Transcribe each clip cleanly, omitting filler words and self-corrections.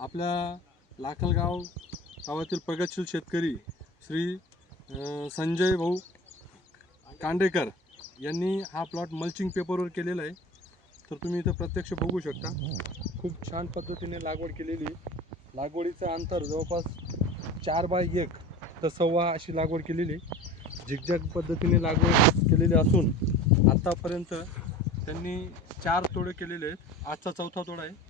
आपल्या लाखलगाव गावातील प्रगतशील शेतकरी श्री संजय भाऊ कांडेकर यांनी हा प्लॉट मल्चिंग पेपरवर केलेला आहे। तर तुम्ही इथं प्रत्यक्ष बघू शकता, खूप छान पद्धतीने लागवड केलेली आहे। लागवडीचं अंतर जवळपास 4 बाय 1 तर 1.25 अशी लागवड केलेली आहे। झिगझॅग पद्धतीने लागवड केलेली असून आतापर्यंत त्यांनी 4 तोडे केलेले आहेत। आजचा 4था तोडा आहे।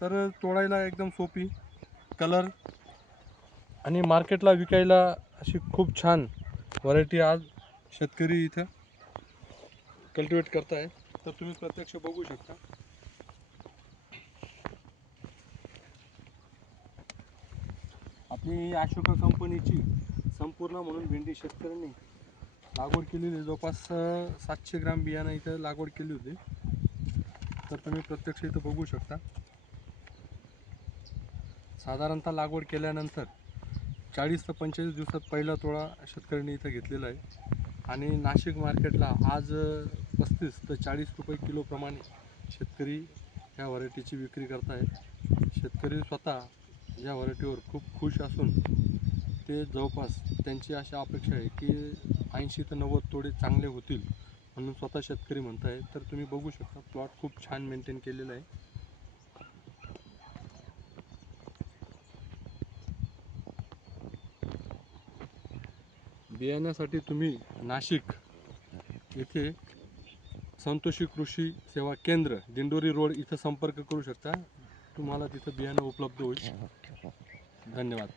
तर तोडायला एकदम सोपी, कलर आणि मार्केटला विकायला अशी खूप छान व्हरायटी आज शेतकरी इथं कल्टिवेट करताय। तर तुम्ही प्रत्यक्ष बघू शकता। आपली अशोका कंपनीची संपूर्ण म्हणून भेंडी शेतकऱ्यांनी लागवड केलेली, जवळपास 700 ग्राम बियाणं इथं लागवड केली होती। तर तुम्ही प्रत्यक्ष इथं बघू शकता। साधारणतः लागवड केल्यानंतर 40 ते 45 दिवसात पहिला तोडा शेतकऱ्यांनी इथं घेतलेला आहे। आणि नाशिक मार्केटला आज 35 ते 40 रुपये किलो प्रमाणे शेतकरी ह्या व्हरायटीची विक्री करत आहेत। शेतकरी स्वतः या व्हरायटीवर खूप खुश असून ते जवळपास त्यांची अशी अपेक्षा आहे की 80 ते 90 तोडे चांगले होतील म्हणून स्वतः शेतकरी म्हणत आहेत। तर तुम्ही बघू शकता, प्लॉट खूप छान मेंटेन केलेला आहे। बियाण्यासाठी तुम्ही नाशिक येथे संतोषी कृषी सेवा केंद्र दिंडोरी रोड इथं संपर्क करू शकता। तुम्हाला तिथं बियाणं उपलब्ध होईल। धन्यवाद।